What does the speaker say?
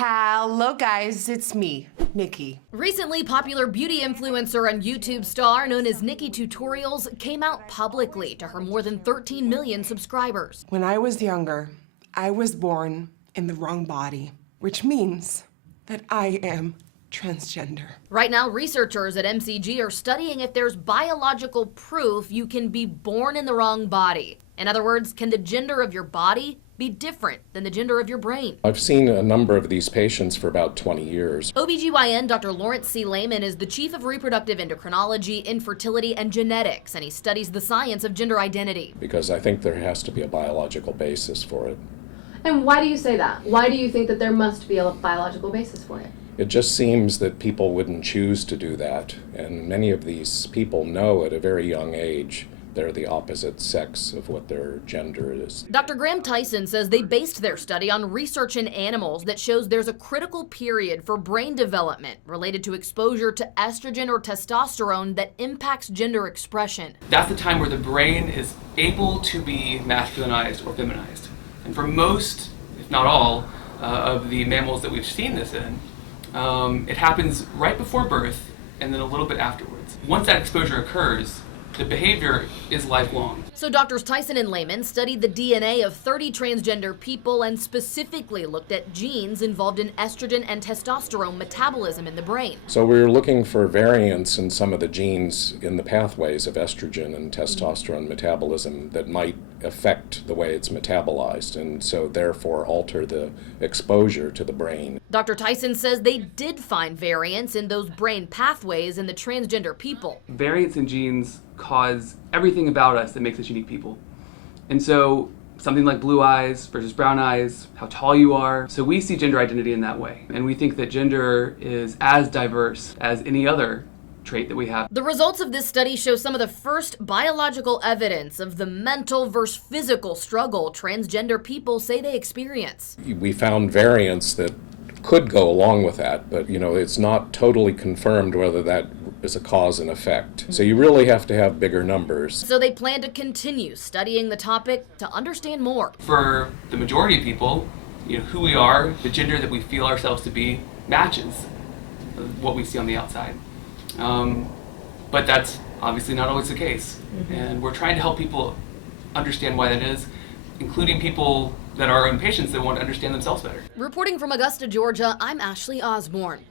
Hello guys, it's me, Nikki. Recently, popular beauty influencer and YouTube star known as Nikki Tutorials came out publicly to her more than 13 million subscribers. When I was younger, I was born in the wrong body, which means that I am transgender. Right now, researchers at MCG are studying if there's biological proof you can be born in the wrong body. In other words, can the gender of your body be different than the gender of your brain? I've seen a number of these patients for about 20 years. OBGYN Dr. Lawrence C Layman is the chief of reproductive endocrinology, infertility, and genetics, and he studies the science of gender identity. Because I think there has to be a biological basis for it. And why do you say that? Why do you think that there must be a biological basis for it? It just seems that people wouldn't choose to do that, and many of these people know at a very young age they're the opposite sex of what their gender is. Dr. Graham Tyson says they based their study on research in animals that shows there's a critical period for brain development related to exposure to estrogen or testosterone that impacts gender expression. That's the time where the brain is able to be masculinized or feminized. And for most, if not all, of the mammals that we've seen this in, it happens right before birth and then a little bit afterwards. Once that exposure occurs, the behavior is lifelong. So Drs. Tyson and Layman studied the DNA of 30 transgender people and specifically looked at genes involved in estrogen and testosterone metabolism in the brain. So we were looking for variants in some of the genes in the pathways of estrogen and testosterone metabolism that might affect the way it's metabolized and so therefore alter the exposure to the brain. Dr. Tyson says they did find variants in those brain pathways in the transgender people. Variants in genes cause everything about us that makes us unique people. And so something like blue eyes versus brown eyes, how tall you are. So we see gender identity in that way. And we think that gender is as diverse as any other trait that we have. The results of this study show some of the first biological evidence of the mental versus physical struggle transgender people say they experience. We found variants that could go along with that, but it's not totally confirmed whether that is a cause and effect. So you really have to have bigger numbers. So they plan to continue studying the topic to understand more. For the majority of people, who we are, the gender that we feel ourselves to be, matches what we see on the outside. But that's obviously not always the case. And we're trying to help people understand why that is, including people that are our own patients that want to understand themselves better. Reporting from Augusta, Georgia, I'm Ashley Osborne.